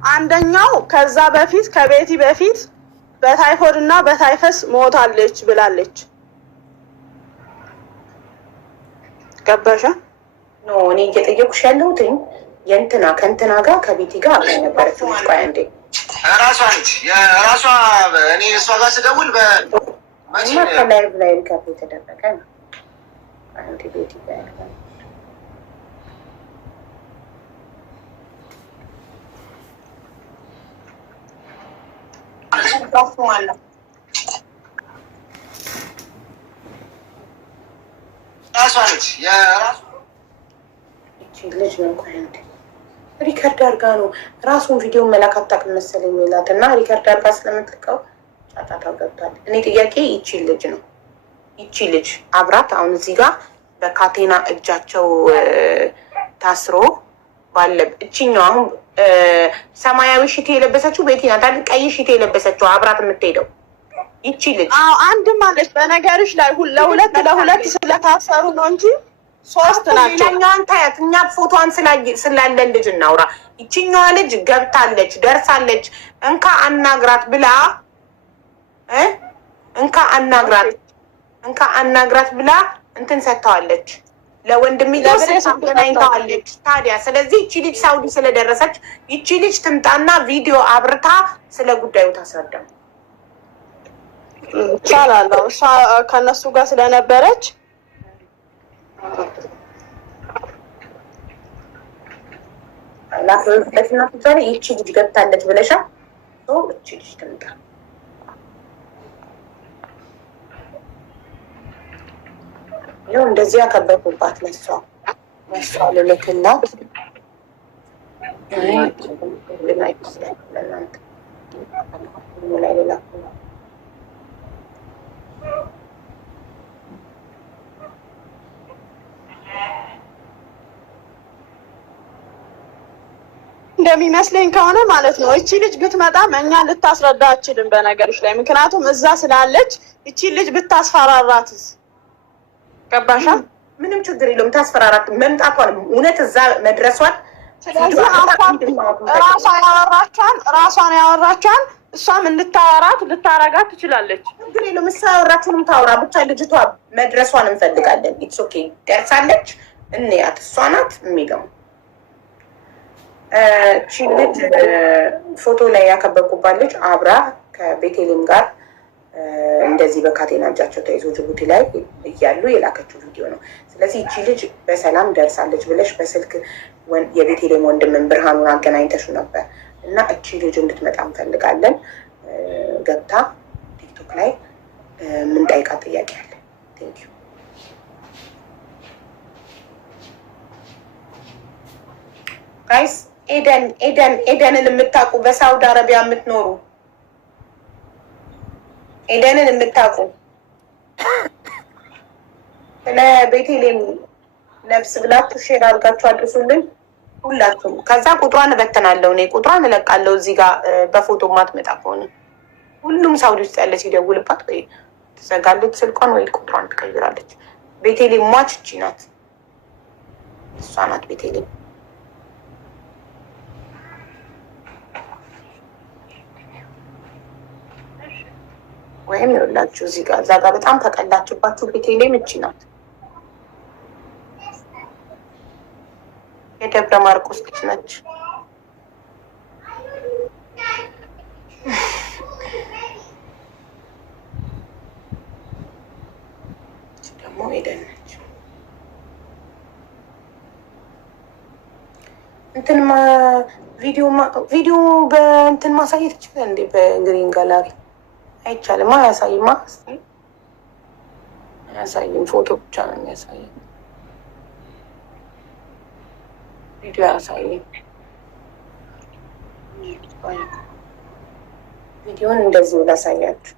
አንደኛው ከዛ በፊት ከቤቲ በፊት በታይፎድ እና በታይፈስ ሞታለች ብላለች። ገባሻ? ኖ እኔ እየጠየኩሽ ያለሁት የእንትና ከእንትና ጋር ከቤቲ ጋር አብራ ነበረች። ልጅ ቆይ አንዴ ራሷ ነች የራሷ እኔ እሷ ጋር ስደውል ከላይቭ ላይ ሪካፕ የተደረገ ነው። አንዴ ቤቲ ጋር ያለ ራሷ ነች የራሷ ልጅ ነው። ቆይ አንዴ ሪከርድ አድርጋ ነው ራሱን ቪዲዮ መላክ አታውቅም መሰለኝ የሚላት እና ሪከርድ አድርጋ ስለምትልቀው ጫጫታው ገብቷል። እኔ ጥያቄ ይቺ ልጅ ነው ይቺ ልጅ አብራት አሁን እዚህ ጋር በካቴና እጃቸው ታስሮ ባለ እችኛው አሁን ሰማያዊ ሽቴ የለበሰችው ቤቲ ናት አይደል? ቀይ ሽቴ የለበሰችው አብራት የምትሄደው ይቺ ልጅ አንድም አለች። በነገርሽ ላይ ለሁለት ስለታሰሩ ነው እንጂ ሶስት ናቸው። እኛን ታያት እኛ ፎቶዋን ስላለን ልጅ እናውራ። ይችኛዋ ልጅ ገብታለች ደርሳለች። እንካ አናግራት ብላ እንካ አናግራት ብላ እንትን ሰጥተዋለች። ለወንድም አገናኝተዋለች። ታዲያ ስለዚህ ይቺ ልጅ ሳውዲ ስለደረሰች ይቺ ልጅ ትምጣና ቪዲዮ አብርታ ስለ ጉዳዩ ታስረዳ ይቻላል። እሷ ከነሱ ጋር ስለነበረች ላፍለትና ትዛሬ ይቺ ልጅ ገብታለች ብለሻል። ይቺ ልጅ ትምጣ። ይኸው እንደዚህ ያከበቡባት ለሷ ልልክላት እንደሚመስለኝ ከሆነ ማለት ነው እቺ ልጅ ብትመጣም እኛ ልታስረዳ አችልም በነገሮች ላይ። ምክንያቱም እዛ ስላለች እቺ ልጅ ብታስፈራራትስ? ገባሻ? ምንም ችግር የለውም። ታስፈራራት መምጣቷን እውነት እዛ መድረሷን ስለዚህ ራሷን ያወራቿን እሷም እንድታወራት ልታረጋት ትችላለች። ችግር የለውም። እሷ ያወራችሁንም ታውራ። ብቻ ልጅቷ መድረሷን እንፈልጋለን። ኢትስ ኦኬ። ደርሳለች እንያት እሷ ናት የሚለው እቺ ልጅ ፎቶ ላይ ያከበብኩባት ልጅ አብራ ከቤቴሌም ጋር እንደዚህ በካቴና እጃቸው ተይዞ ጅቡቲ ላይ እያሉ የላከችው ቪዲዮ ነው። ስለዚህ እቺ ልጅ በሰላም ደርሳለች ብለሽ በስልክ የቤቴሌም ወንድምን ብርሃኑን አገናኝተሹ ነበር እና እቺ ልጅ እንድትመጣ እንፈልጋለን። ገብታ ቲክቶክ ላይ ምንጠይቃት ጥያቄ አለ። ቴንኪዩ ጋይስ። ኤደንን የምታውቁ በሳውዲ አረቢያ የምትኖሩ ኤደንን የምታውቁ ስለ ቤቴሌም ነፍስ ብላችሁ ሼር አድርጋችሁ አድርሱልን ሁላችሁም። ከዛ ቁጥሯን እበትናለሁ እኔ ቁጥሯን እለቃለሁ እዚህ ጋር በፎቶ ማትመጣ ከሆነ ሁሉም ሳውዲ ውስጥ ያለ ሲደውልባት ወይ ትዘጋለች ስልኳን ወይ ቁጥሯን ትቀይራለች። ቤቴሌም ሟች እቺ ናት፣ እሷ ናት ቤቴሌም። ወይም ይኸውላችሁ እዚህ ጋር እዛ ጋር በጣም ተቀላችባችሁ ቤቴሌም እቺ ናት። የደብረ ማርቆስ ልጅ ነች። ደግሞ ኤደን ነች። እንትን ቪዲዮ በእንትን ማሳየት ይችላል እንዴ? በግሪን ጋላሪ አይቻልም። አያሳይማ። አያሳይም። ፎቶ ብቻ ነው የሚያሳየው። ቪዲዮ አያሳይም። ቪዲዮን እንደዚህ ላሳያችሁ።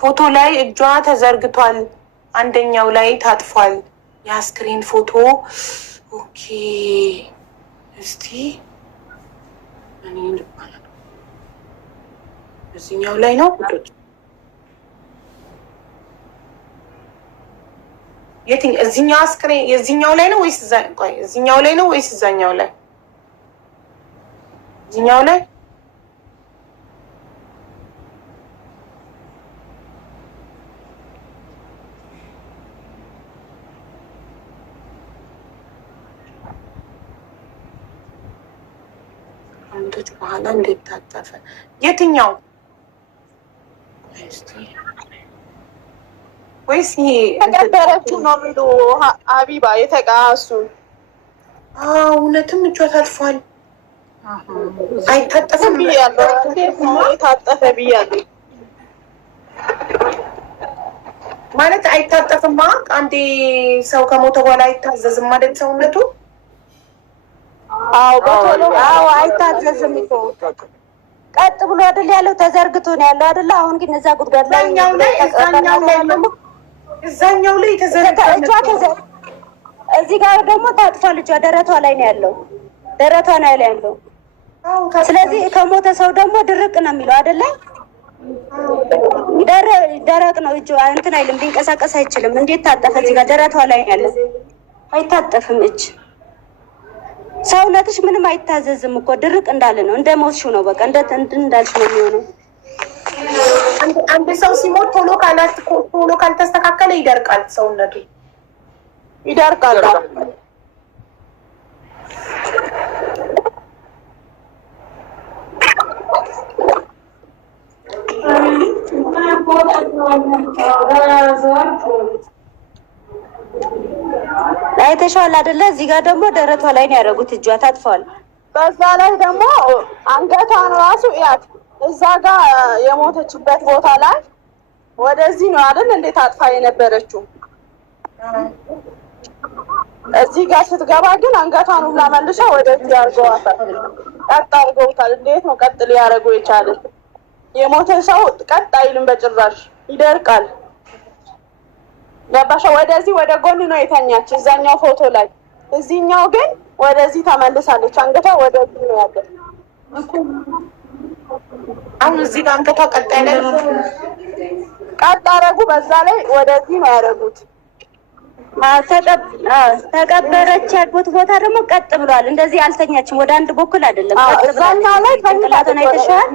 ፎቶ ላይ እጇ ተዘርግቷል፣ አንደኛው ላይ ታጥፏል። የአስክሬን ፎቶ ኦኬ። እስቲ እኔ ልባላል እዚህኛው ላይ ነው። እዚህኛው አስክሬን የዚህኛው ላይ ነው ወይስ እዚህኛው ላይ ነው ወይስ እዛኛው ላይ? እዚህኛው ላይ ከአመቶች በኋላ እንዴት ታጠፈ? የትኛው ወይስ ይሄ ተቀበረችው ነው ብሎ ሀቢባ የተቃሱ? እውነትም እጇ ታጥፏል። አይታጠፍም ብያለሁ። የታጠፈ ብያለሁ ማለት አይታጠፍማ። አንዴ ሰው ከሞተ በኋላ አይታዘዝም ማለት ሰውነቱ። አዎ አይታዘዝም እኮ ቀጥ ብሎ አይደል ያለው፣ ተዘርግቶ ነው ያለው አይደል? አሁን ግን እዛ ጉድጓድ ላይ እዛኛው ላይ ተዘርግቶ እዚህ ጋር ደግሞ ታጥፏል። እጇ ደረቷ ላይ ነው ያለው፣ ደረቷ ነው ያለው። ስለዚህ ከሞተ ሰው ደግሞ ድርቅ ነው የሚለው አይደለ? ደረቅ ነው እጁ፣ እንትን አይልም፣ ሊንቀሳቀስ አይችልም። እንዴት ታጠፈ? እዚህ ጋር ደረቷ ላይ ነው ያለው። አይታጠፍም እጅ። ሰውነትሽ ምንም አይታዘዝም እኮ ድርቅ እንዳለ ነው። እንደ ሞትሽው ነው በቃ እንዳልሽ ነው የሚሆነው። አንድ ሰው ሲሞት ቶሎ ካልተስተካከለ ይደርቃል፣ ሰውነቱ ይደርቃል። አይተሽዋል አይደለ? እዚህ ጋር ደግሞ ደረቷ ላይ ነው ያደረጉት። እጇ ታጥፏል። በዛ ላይ ደግሞ አንገቷን ራሱ እያት እዛ ጋር የሞተችበት ቦታ ላይ ወደዚህ ነው አይደል እንዴት አጥፋ የነበረችው። እዚህ ጋር ስትገባ ግን አንገቷን ሁላ መልሻ ወደዚህ አድርገዋታል። ቀጥ አድርገውታል። እንዴት ነው ቀጥ ሊያደርጉ የቻለ? የሞተ ሰው ቀጥ አይልም በጭራሽ፣ ይደርቃል። ገባሻ? ወደዚህ ወደ ጎን ነው የተኛች እዛኛው ፎቶ ላይ። እዚህኛው ግን ወደዚህ ተመልሳለች። አንገቷ ወደዚህ ነው ያለው። አሁን እዚህ ጋር አንገቷ ቀጥ ያለ ቀጥ አደረጉ። በዛ ላይ ወደዚህ ነው ያደረጉት። ተቀበረች ያልኩት ቦታ ደግሞ ቀጥ ብሏል። እንደዚህ አልተኛችም። ወደ አንድ በኩል አይደለም። እዛኛው ላይ ጭንቅላቷን አይተሽዋል?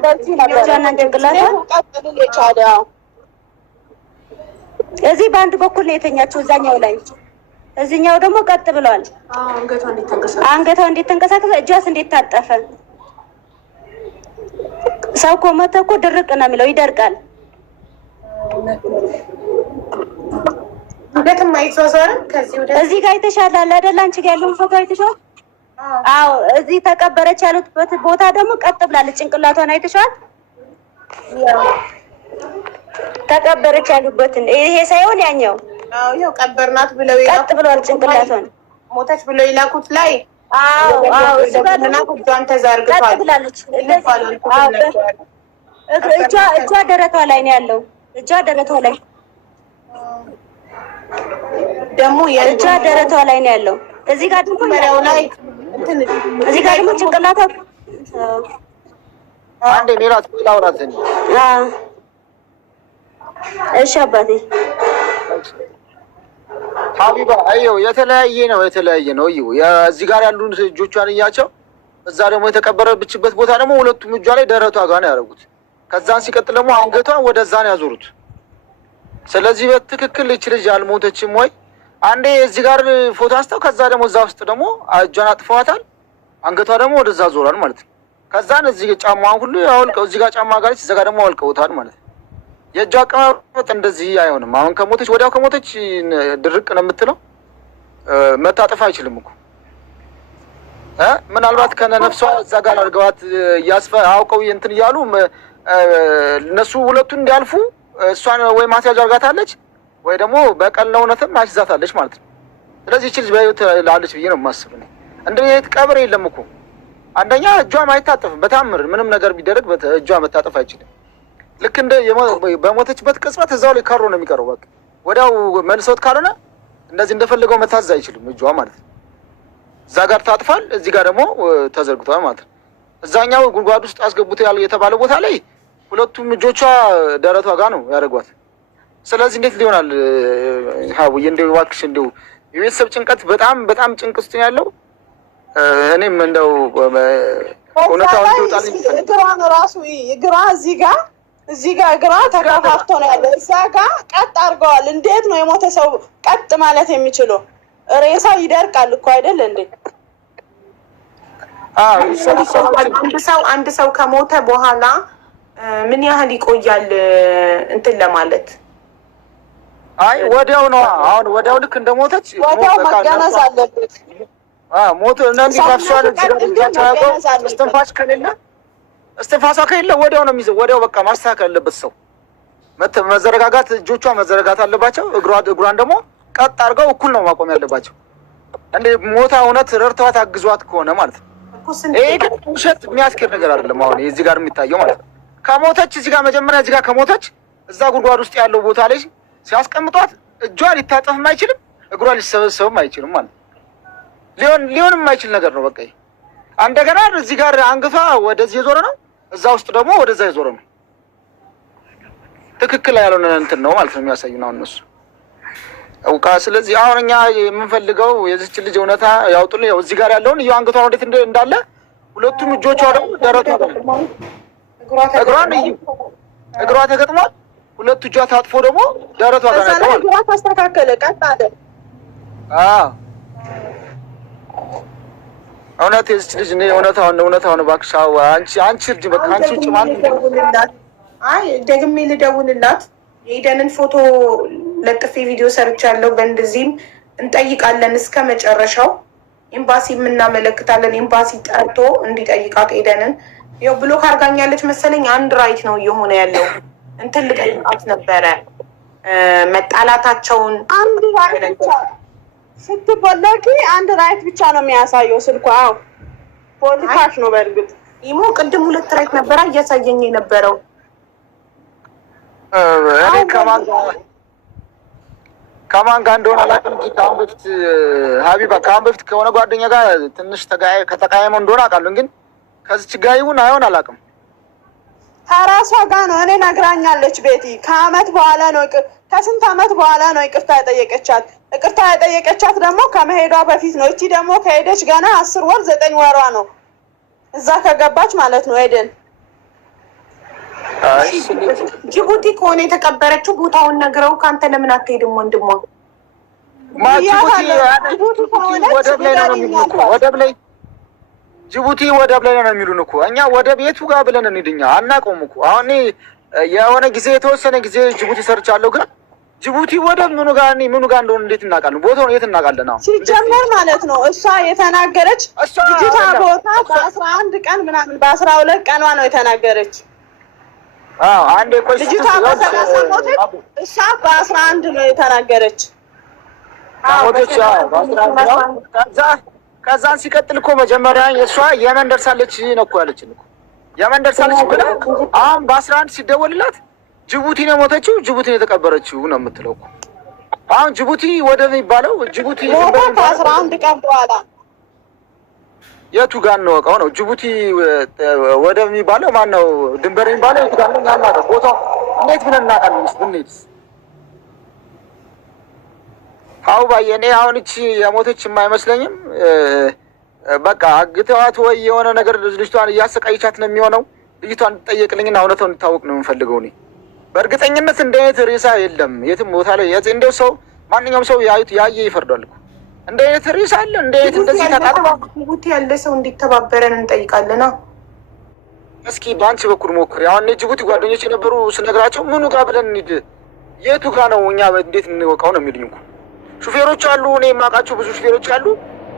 እጇና ጭንቅላቷን ቀጥ ልል የቻለ እዚህ በአንድ በኩል ነው የተኛችው፣ እዛኛው ላይ። እዚህኛው ደግሞ ቀጥ ብሏል። አንገቷ እንዴት ተንቀሳቀሰ? እጇስ እንዴት ታጠፈ? ሰው ከሞተ እኮ ድርቅ ነው የሚለው፣ ይደርቃል። ሁለቱም አይዟዟርም። ከዚህ ወደ እዚህ ጋር አይተሻል አይደል? አንቺ ጋር ያለውን ፎቶ አይተሻል? አዎ። እዚህ ተቀበረች ያሉበት ቦታ ደግሞ ቀጥ ብላለች። ጭንቅላቷን አይተሻል? ተቀበረች ያሉበትን ይሄ ሳይሆን ያኛው። አዎ፣ ይኸው ቀበርናት ብለው ቀጥ ብሏል። ጭንቅላቷን ሞተች ብለው ይላኩት ላይ እሱ ጋር እጇን ተዘርግቷል። ቀጥ ብላለች። እጇ ደረቷ ላይ ነው ያለው። እጇ ደረቷ ላይ ደግሞ እጇ ደረቷ ላይ ነው ያለው። እዚህ ጋር ደግሞ መሪያው ላይ እዚህ ጋር ደግሞ ጭንቅላቷ አንዴ ሜላት ላውራት። እሺ አባቴ ሀቢባ አየው፣ የተለያየ ነው። ይኸው እዚህ ጋር ያሉን እጆቿን እያቸው፣ እዛ ደግሞ የተቀበረብችበት ቦታ ደግሞ ሁለቱም እጇ ላይ ደረቷ ጋር ነው ያደረጉት። ከዛን ሲቀጥል ደግሞ አንገቷ ወደዛ ነው ያዞሩት። ስለዚህ በትክክል እች ልጅ አልሞተችም ወይ? አንዴ እዚህ ጋር ፎቶ አንስተው ከዛ ደግሞ እዛ ውስጥ ደግሞ እጇን አጥፈዋታል። አንገቷ ደግሞ ወደዛ ዞሯል ማለት ነው። ከዛን እዚህ ጫማዋን ሁሉ አውልቀው እዚህ ጋር ጫማ ጋር እዛ ጋር ደግሞ አውልቀውታል ማለት ነው። የእጇ አቀማመጥ እንደዚህ አይሆንም። አሁን ከሞተች ወዲያው ከሞተች ድርቅ ነው የምትለው። መታጠፍ አይችልም እኮ ምናልባት ከነ ነፍሷ እዛ ጋር አድርገዋት አውቀው እንትን እያሉ እነሱ ሁለቱን እንዲያልፉ እሷን ወይ ማስያዝ አድርጋታለች ወይ ደግሞ በቀል እውነትም አስይዛታለች ማለት ነው። ስለዚህ ይህች ልጅ በህይወት ላለች ብዬ ነው የማስብ። እንደዚህ አይነት ቀብር የለም እኮ። አንደኛ እጇም አይታጠፍም። በታምር ምንም ነገር ቢደረግ እጇ መታጠፍ አይችልም። ልክ እንደ በሞተችበት ቅጽበት እዛው ላይ ከሮ ነው የሚቀረው። በቃ ወዲያው መልሰውት ካልሆነ እንደዚህ እንደፈለገው መታዘዝ አይችልም እጇ ማለት ነው። እዛ ጋር ታጥፋል፣ እዚህ ጋር ደግሞ ተዘርግቷል ማለት ነው። እዛኛው ጉድጓድ ውስጥ አስገቡት የተባለ ቦታ ላይ ሁለቱም እጆቿ ደረቷ ጋር ነው ያደረጓት። ስለዚህ እንዴት ሊሆናል? ሀቡዬ እንደው እባክሽ እንደው የቤተሰብ ጭንቀት በጣም በጣም ጭንቅ ውስጥ ነው ያለው። እኔም እንደው እውነታውን እንዲወጣልኝ እግሯን ራሱ እግሯ እዚህ ጋር እግሯ ተከፋፍቶ ነው ያለው። እዛ ጋር ቀጥ አድርገዋል። እንዴት ነው የሞተ ሰው ቀጥ ማለት የሚችለው? ሬሳው ይደርቃል እኮ አይደል እንዴ? አንድ ሰው ከሞተ በኋላ ምን ያህል ይቆያል እንትን ለማለት? አይ ወዲያው ነው። አሁን ወዲያው ልክ እንደሞተች ወዲያው መገነዝ አለበት። ሞት እንደዚህ ነፍሷን እስትንፋስ ከሌለ እስትንፋሷ ከሌለ ወዲያው ነው የሚይዘው። ወዲያው በቃ ማስተካከል አለበት ሰው መዘረጋጋት፣ እጆቿ መዘረጋት አለባቸው። እግሯን ደግሞ ቀጥ አድርገው እኩል ነው ማቆም ያለባቸው። እንደ ሞታ እውነት ረድተዋት አግዟት ከሆነ ማለት ነው። ይሄ ግን ውሸት የሚያስኬድ ነገር አይደለም። አሁን እዚህ ጋር የሚታየው ማለት ነው ከሞተች እዚህ ጋር መጀመሪያ እዚህ ጋር ከሞተች እዛ ጉድጓድ ውስጥ ያለው ቦታ ላይ ሲያስቀምጧት እጇ ሊታጠፍም አይችልም፣ እግሯ ሊሰበሰብም አይችልም ማለት ነው። ሊሆን የማይችል ነገር ነው። በቃ እንደገና እዚህ ጋር አንገቷ ወደዚህ የዞረ ነው፣ እዛ ውስጥ ደግሞ ወደዛ የዞረ ነው። ትክክል ያልሆነ እንትን ነው ማለት ነው የሚያሳዩን አሁን እነሱ አውቃ። ስለዚህ አሁን እኛ የምንፈልገው የዚች ልጅ እውነታ ያውጡልን። ያው እዚህ ጋር ያለውን እዩ፣ አንገቷን ወዴት እንዳለ ሁለቱም እጆቿ ደግሞ ደረቷ እግሯን እዩ፣ እግሯ ተገጥሟል። ሁለቱ እጇ ታጥፎ ደግሞ ደረቷ ጋር ነው። እግሯ ተስተካከለ፣ ቀጥ አለ። እውነት የዚች ልጅ እኔ እውነታውን እባክሽ አንቺ እርጅ በቃ አንቺ ውጭ ማለት አይ ደግሜ ልደውልላት። የኢደንን ፎቶ ለጥፌ ቪዲዮ ሰርቻለሁ። በእንደዚህም እንጠይቃለን እስከ መጨረሻው። ኤምባሲ የምናመለክታለን። ኤምባሲ ጠርቶ እንዲጠይቃት ኤደንን ያው ብሎክ አድርጋኛለች መሰለኝ። አንድ ራይት ነው እየሆነ ያለው። እንትን ልጠይቃት ነበረ መጣላታቸውን። አንድ ራይት ብቻ ስትቦለቂ አንድ ራይት ብቻ ነው የሚያሳየው ስልኳ። አዎ ፖሊካሽ ነው። በእርግጥ ኢሞ ቅድም 2 ራይት ነበረ እያሳየኝ የነበረው። እኔ ከማን ጋር እንደሆነ አላውቅም እንጂ ከአሁን በፊት ሀቢባ ከአሁን በፊት ከሆነ ጓደኛ ጋር ትንሽ ከተቃየመው እንደሆነ አውቃለሁ። ግን ከዚች ጋር ይሁን አይሆን አላውቅም። ከራሷ ጋር ነው። እኔ ነግራኛለች ቤቲ። ከአመት በኋላ ነው ከስንት አመት በኋላ ነው ይቅርታ የጠየቀቻት። ይቅርታ የጠየቀቻት ደግሞ ከመሄዷ በፊት ነው። እቺ ደግሞ ከሄደች ገና 10 ወር 9 ወሯ ነው እዛ ከገባች ማለት ነው። ኤደን ጅቡቲ ከሆነ የተቀበረችው ቦታውን ነግረው ከአንተ ለምን አትሄድም ወንድሟ? ጅቡቲ ወደብ ላይ ነው የሚሉን እኮ። እኛ ወደብ የቱ ጋር ብለን እንሂድኛ አናውቀውም እኮ። አሁን የሆነ ጊዜ የተወሰነ ጊዜ ጅቡቲ ሰርቻለሁ፣ ግን ጅቡቲ ወደብ ምኑ ጋር እንደሆነ እንዴት እናውቃለን? ቦታውን የት እናውቃለን? አሁን ሲጀመር ማለት ነው እሷ የተናገረች ልጅቷ ቦታ በ11 ቀን ምናምን በ12 ቀኗ ነው የተናገረች። አንዴ ቆይ ልጅቷ በ30 ሞተች፣ እሷ በ11 ነው የተናገረች። ከዛን ሲቀጥል እኮ መጀመሪያ የእሷ የመን ደርሳለች ነው እኮ ያለችን እኮ የመን ደርሳለች ብላ አሁን በ11 ሲደወልላት ጅቡቲ ነው የሞተችው፣ ጅቡቲ ነው የተቀበረችው ነው የምትለው እኮ። አሁን ጅቡቲ ወደብ የሚባለው ጅቡቲ ከ11 ቀን በኋላ የቱ ጋር ነው እቃው ነው? ጅቡቲ ወደብ የሚባለው ማን ነው? ድንበር የሚባለው የቱ ጋር ነው? ያማ ቦታው እንዴት ብለን እናውቃለን? ብንሄድስ ሀው ባየኔ አሁን እቺ የሞተች የማይመስለኝም። በቃ አግተዋት ወይ የሆነ ነገር ልጅቷን እያሰቃይቻት ነው የሚሆነው። ልጅቷን ትጠየቅልኝና እውነታውን እንድታወቅ ነው የምፈልገው እኔ። በእርግጠኝነት እንደ አይነት ሬሳ የለም የትም ቦታ ላይ። እንደው ሰው ማንኛውም ሰው ያየ ይፈርዳል እኮ። እንደ አይነት ሬሳ አለ? እንደ አይነት እንደዚህ ተቃጥሎ ጅቡቲ ያለ ሰው እንዲተባበረን እንጠይቃለና እስኪ በአንቺ በኩል ሞክሪ። አሁን ጅቡቲ ጓደኞች የነበሩ ስነግራቸው ምኑ ጋር ብለን እንሂድ፣ የቱ ጋር ነው እኛ እንዴት እንወቀው ነው የሚሉኝ እኮ። ሹፌሮች አሉ፣ እኔ የማውቃቸው ብዙ ሹፌሮች አሉ።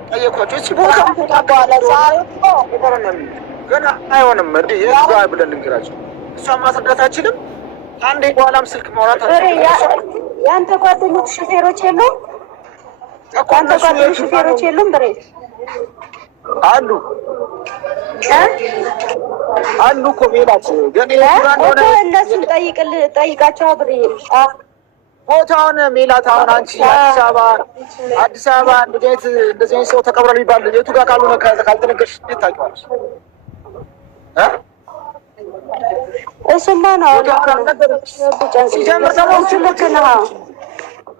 ጠየኳቸው። እስኪ ቦታ ገና አይሆንም እንዴ የቱ ጋር ብለን እንግራቸው። እሷን ማስረዳት አችልም። ከአንዴ በኋላም ስልክ ማውራት የአንተ ጓደኞች ሹፌሮች የሉም? የአንተ ጓደኞች ሹፌሮች የሉም? ብሬ አሉ አሉ እኮ ሜላት ግን እነሱን ጠይቃቸው ብሬ ቦታውን ሜላት። አሁን አንቺ አዲስ አበባ እንደዚህ አይነት ሰው ተቀብሯል የሚባል የቱ ጋር ካልሆነ ካልተነገርሽ እንዴት ታውቂዋለሽ? እሱማ ነው ሲጀምር ደግሞ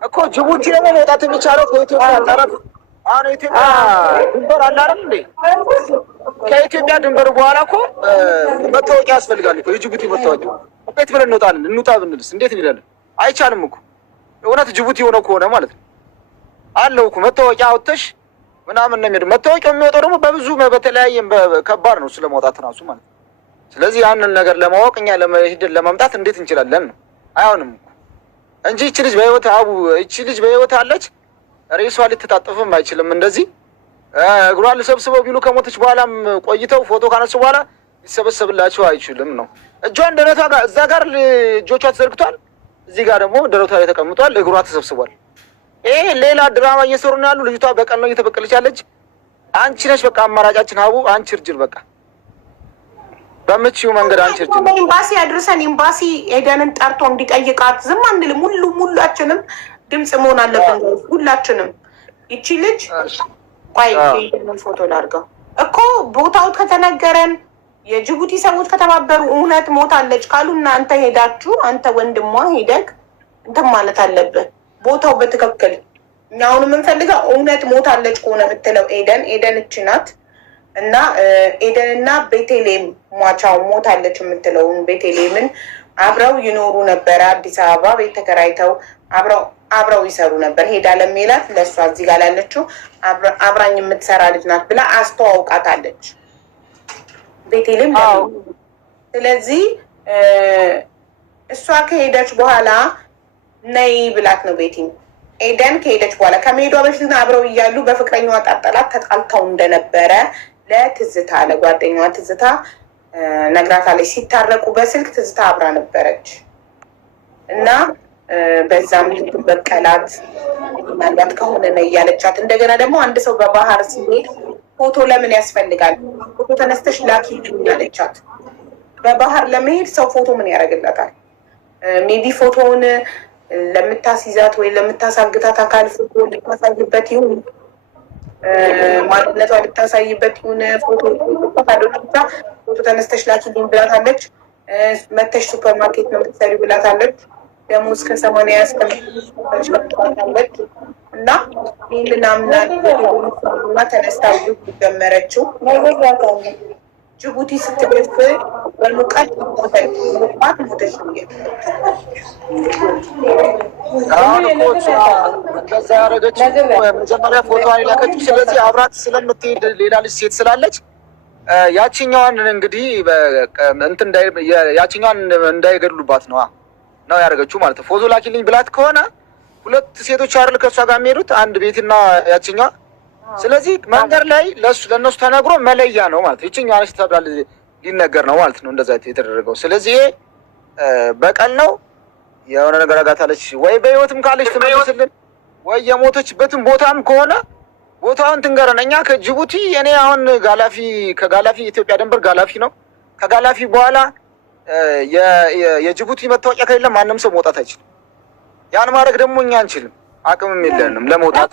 እኮ ጅቡቲ ደግሞ መውጣት የሚቻለው ከኢትዮጵያ ጠረፍ አሁን የኢትዮጵያ ድንበር አለ አይደል እንዴ? ከኢትዮጵያ ድንበር በኋላ እኮ መታወቂያ ያስፈልጋል እኮ የጅቡቲ መታወቂያ። እንዴት ብለን እንወጣለን? እንውጣ ብንልስ እንዴት እንላለን? አይቻልም እኮ እውነት ጅቡቲ ሆነ ከሆነ ማለት ነው አለው እኮ መታወቂያ አውጥተሽ ምናምን ነው የሚሄደው። መታወቂያው የሚወጣው ደግሞ በብዙ በተለያየ ከባድ ነው ስለማውጣት ራሱ ማለት ነው። ስለዚህ ያንን ነገር ለማወቅ እኛ ለመሄድን ለማምጣት እንዴት እንችላለን ነው አይሆንም እኮ እንጂ እቺ ልጅ በህይወት እቺ ልጅ በህይወት አለች። ሬሷ ልትታጠፍም አይችልም። እንደዚህ እግሯን ልሰብስበው ቢሉ ከሞተች በኋላም ቆይተው ፎቶ ካነሱ በኋላ ሊሰበሰብላቸው አይችልም ነው። እጇን ደረቷ ጋር እዛ ጋር እጆቿ ተዘርግቷል፣ እዚህ ጋር ደግሞ ደረቷ ላይ ተቀምጧል፣ እግሯ ተሰብስቧል። ይሄ ሌላ ድራማ እየሰሩ ነው ያሉ። ልጅቷ በቀል ነው እየተበቀለች ያለች። አንቺ ነሽ በቃ አማራጫችን ሀቡ፣ አንቺ እርጅን በቃ በምትችይው መንገድ አንቺ እርጅን። ኤምባሲ አድርሰን ኤምባሲ ኤደንን ጠርቶ እንዲጠይቃት ዝም አንልም። ሁላችንም ድምፅ መሆን አለብን ሁላችንም። ይቺ ልጅ ቆይ ፎቶ ላድርገው እኮ ቦታው ከተነገረን የጅቡቲ ሰዎች ከተባበሩ እውነት ሞታለች ካሉ እናንተ ሄዳችሁ አንተ ወንድሟ ሄደግ እንትን ማለት አለብን ቦታው በትክክል። እኛ አሁን የምንፈልገው እውነት ሞታለች ከሆነ የምትለው ኤደን እች ናት እና ኤደን እና ቤቴሌም ሟቻው ሞታለች የምትለውን ቤቴሌምን አብረው ይኖሩ ነበረ። አዲስ አበባ ቤት ተከራይተው አብረው ይሰሩ ነበር። ሄዳ ለሜላት ለእሷ እዚህ ጋር ላለችው አብራኝ የምትሰራ ልጅ ናት ብላ አስተዋውቃታለች ቤቴሌም። ስለዚህ እሷ ከሄደች በኋላ ነይ ብላት ነው ቤቲ ኤደን ከሄደች በኋላ ከመሄዷ በፊት አብረው እያሉ በፍቅረኛዋ ጣጠላት ተጣልተው እንደነበረ ለትዝታ ለጓደኛዋ ትዝታ ነግራታለች። ሲታረቁ በስልክ ትዝታ አብራ ነበረች እና በዛም በቀላት ምናልባት ከሆነ ነው እያለቻት። እንደገና ደግሞ አንድ ሰው በባህር ሲሄድ ፎቶ ለምን ያስፈልጋል? ፎቶ ተነስተሽ ላኪ ያለቻት። በባህር ለመሄድ ሰው ፎቶ ምን ያደርግላታል? ሜቢ ፎቶውን ለምታስይዛት ወይ ለምታሳግታት አካል ፎቶ ልታሳይበት ይሁን ማንነቷ ልታሳይበት ይሁን ፎቶ ፎቶ ተነስተሽ ላኪልኝ ብላታለች። መተሽ ሱፐርማርኬት ነው የምትሰሪው ብላታለች። ደግሞ እስከ 80 ያስቀምጣለች እና ይህንን አምና ተነስታ ጀመረችው። ጅቡቲ ስትደርስ በሙቀት ሞት ሞተች። አሁን እኮ እንደዛ ያደረገች መጀመሪያ ፎቶዋን የላከችው። ስለዚህ አብራት ስለምትሄድ ሌላ ልጅ ሴት ስላለች ያችኛዋን እንግዲህ እንትን ያችኛዋን እንዳይገድሉባት ነው ያደረገችው ማለት ነው። ፎቶ ላኪልኝ ብላት ከሆነ ሁለት ሴቶች አይደል ከእሷ ጋር የሚሄዱት አንድ ቤትና ያችኛዋ። ስለዚህ መንገድ ላይ ለእነሱ ተነግሮ መለያ ነው ማለት ነው። ይችኛዋ ነች ተብላ ሊነገር ነው ማለት ነው እንደዛ የተደረገው። ስለዚህ በቀል ነው የሆነ ነገር አጋታለች ወይ በህይወትም ካለች ትመልስልን ወይ የሞተችበትም ቦታም ከሆነ ቦታውን ትንገረን። እኛ ከጅቡቲ እኔ አሁን ከጋላፊ ኢትዮጵያ ድንበር ጋላፊ ነው። ከጋላፊ በኋላ የጅቡቲ መታወቂያ ከሌለ ማንም ሰው መውጣት አይችልም። ያን ማድረግ ደግሞ እኛ አንችልም፣ አቅምም የለንም ለመውጣት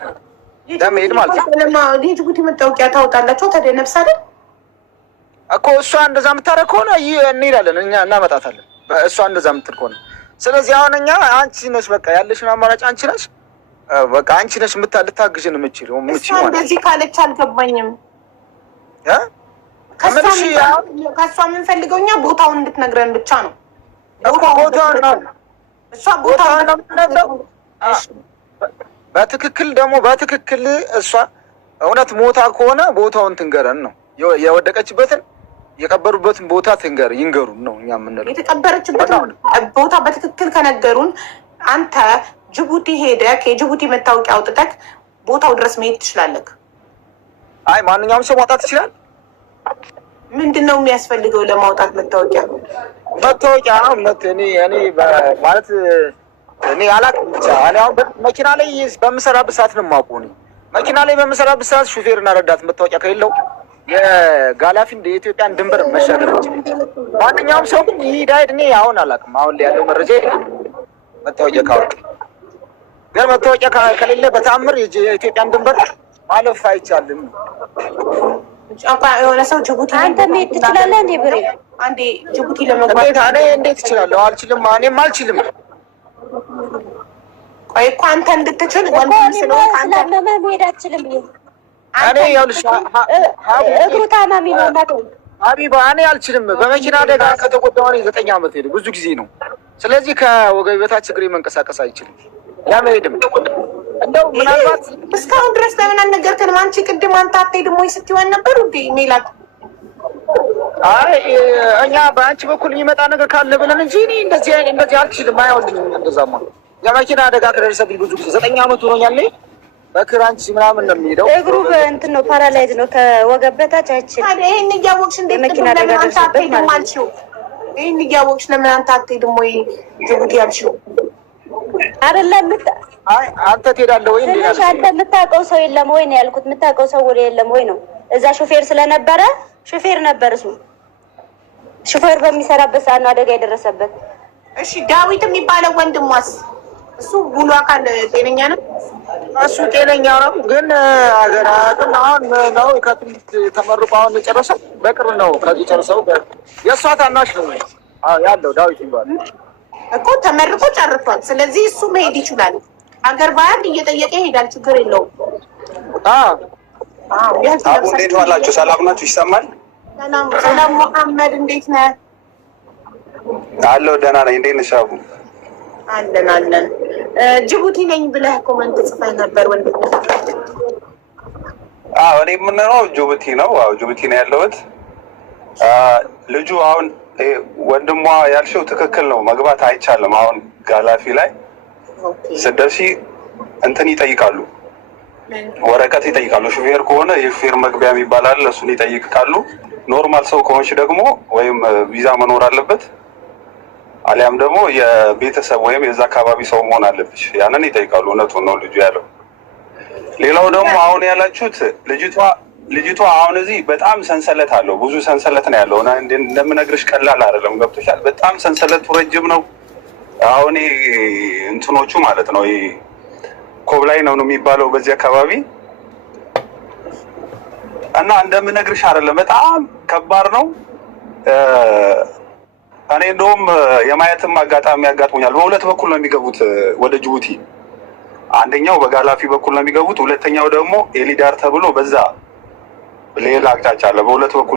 ለመሄድ ማለት ነው። የጅቡቲ መታወቂያ ታወጣላቸው ተደነብስ አይደል እኮ እሷ እንደዛ የምታደርግ ከሆነ እንሄዳለን፣ እኛ እናመጣታለን። እሷ እንደዛ የምትል ከሆነ ስለዚህ አሁን እኛ አንቺ ነሽ በቃ ያለሽን አማራጭ አንቺ ነሽ በቃ አንቺ ነሽ ልታግዥን የምችለው እንደዚህ ካለች አልገባኝም። ከእሷ የምንፈልገው እኛ ቦታውን እንድትነግረን ብቻ ነው። ቦታውን ነው እሷ ቦታውን ነው የምትነግረው። በትክክል ደግሞ በትክክል እሷ እውነት ሞታ ከሆነ ቦታውን ትንገረን ነው። የወደቀችበትን የቀበሩበትን ቦታ ይንገሩን ነው እኛ የምንለው። የተቀበረችበትን ቦታ በትክክል ከነገሩን አንተ ጅቡቲ ሄደህ የጅቡቲ መታወቂያ አውጥተህ ቦታው ድረስ መሄድ ትችላለህ። አይ ማንኛውም ሰው ማውጣት ይችላል። ምንድን ነው የሚያስፈልገው ለማውጣት መታወቂያ? መታወቂያ እኔ ማለት እኔ አላውቅም ብቻ እኔ አሁን መኪና ላይ በምሰራበት ሰዓት ነው የማውቀው። እኔ መኪና ላይ በምሰራበት ሰዓት ሹፌርና ረዳት መታወቂያ ከሌለው የጋላፊን የኢትዮጵያን ድንበር መሻገር ይችላል። ማንኛውም ሰው ግን ይሄዳል። እኔ አሁን አላውቅም። አሁን ላይ ያለው መረጃ መታወቂያ ካወቅ ግን መታወቂያ ከሌለ በተአምር የኢትዮጵያን ድንበር ማለፍ አይቻልም። የሆነ ሰው ጅቡቲ አንተ መሄድ ትችላለህ እንዴ ብሬ? አንዴ ጅቡቲ ለመግባት እኔ እንዴት እችላለሁ? አልችልም። እኔም አልችልም። ቆይ እኮ አንተ እንድትችል ወንድም ስለሆንክ አንተ ስላመመህ መሄድ አትችልም። እኔ ይኸውልሽ እግሩ ታማሚ ነው እናት ሀቢባ፣ እኔ አልችልም። በመኪና አደጋ ከተጎዳሁ 9 ዓመት ሄደ፣ ብዙ ጊዜ ነው። ስለዚህ ከወገብ በታች እግሬ መንቀሳቀስ አይችልም። ያመሄድም እንደው ምናልባት እስካሁን ድረስ ለምን አልነገርከንም? አንቺ ቅድም አንተ አትሄድም ወይ ስትይወን ነበር እንዴ ሜላት? አይ እኛ በአንቺ በኩል የሚመጣ ነገር ካለ ብለን እንጂ እኔ እንደዚህ አልችልም። አይሆንም። እንደዛማ የመኪና አደጋ ከደረሰብኝ ብዙ ጊዜ 9 ዓመት ሆኖኛል። በክራንች ምናምን ነው የሚሄደው። እግሩ እንትን ነው ፓራላይዝ ነው ከወገብ በታች አይችልም። ታዲያ ይሄን እያወቅሽ እንዴት የመኪና አደጋ ደርሶበት ማለት ነው። ይሄን እያወቅሽ ለምን አንተ አትሄድም ወይ ጅቡቲ ያልሽው? አይደለም አይ አንተ ትሄዳለህ ወይ እንዴ? አንተ የምታውቀው ሰው የለም ወይ ነው ያልኩት። የምታውቀው ሰው የለም ወይ ነው። እዛ ሾፌር ስለነበረ ሾፌር ነበር እሱ ሾፌር በሚሰራበት ሰዓት ነው አደጋ የደረሰበት። እሺ ዳዊት የሚባለው ወንድሟስ? እሱ ሙሉ አካል ጤነኛ ነው? እሱ ጤነኛ ነው፣ ግን ሀገራትን አሁን ነው ከትምህርት ተመርቆ አሁን የጨረሰው በቅርብ ነው። ከዚህ ጨርሰው የእሷ ታናሽ ነው ያለው ዳዊት ይባላል እኮ ተመርቆ ጨርሷል። ስለዚህ እሱ መሄድ ይችላል። አገር ባህል እየጠየቀ ይሄዳል። ችግር የለውም። እንዴት ዋላችሁ? ሰላም ናችሁ? ይሰማል? ሰላም መሐመድ፣ እንዴት ነህ? አለሁ ደህና ነኝ። እንዴት ነሽ አቡ? አለን። ጅቡቲ ነኝ ብለህ ኮመንት ጽፈህ ነበር ወንድም። እኔ የምንኖረው ጅቡቲ ነው። ጅቡቲ ነው ያለሁት። ልጁ አሁን ወንድሟ ያልሽው ትክክል ነው። መግባት አይቻልም። አሁን ጋላፊ ላይ ስትደርሺ እንትን ይጠይቃሉ፣ ወረቀት ይጠይቃሉ። ሹፌር ከሆነ የሹፌር መግቢያ የሚባል አለ፣ እሱን ይጠይቃሉ። ኖርማል ሰው ከሆንሽ ደግሞ ወይም ቪዛ መኖር አለበት፣ አሊያም ደግሞ የቤተሰብ ወይም የዛ አካባቢ ሰው መሆን አለብሽ። ያንን ይጠይቃሉ። እውነቱን ነው ልጁ ያለው። ሌላው ደግሞ አሁን ያላችሁት ልጅቷ አሁን እዚህ በጣም ሰንሰለት አለው፣ ብዙ ሰንሰለት ነው ያለው። እንደምነግርሽ ቀላል አይደለም። ገብቶሻል? በጣም ሰንሰለቱ ረጅም ነው። አሁን እንትኖቹ ማለት ነው ኮብላይ ነው የሚባለው በዚህ አካባቢ እና እንደምነግርሽ አይደለም፣ በጣም ከባድ ነው። እኔ እንደውም የማየትም አጋጣሚ ያጋጥሞኛል። በሁለት በኩል ነው የሚገቡት ወደ ጅቡቲ። አንደኛው በጋላፊ በኩል ነው የሚገቡት፣ ሁለተኛው ደግሞ ኤሊዳር ተብሎ በዛ ሌላ አቅጣጫ አለ። በሁለት በኩል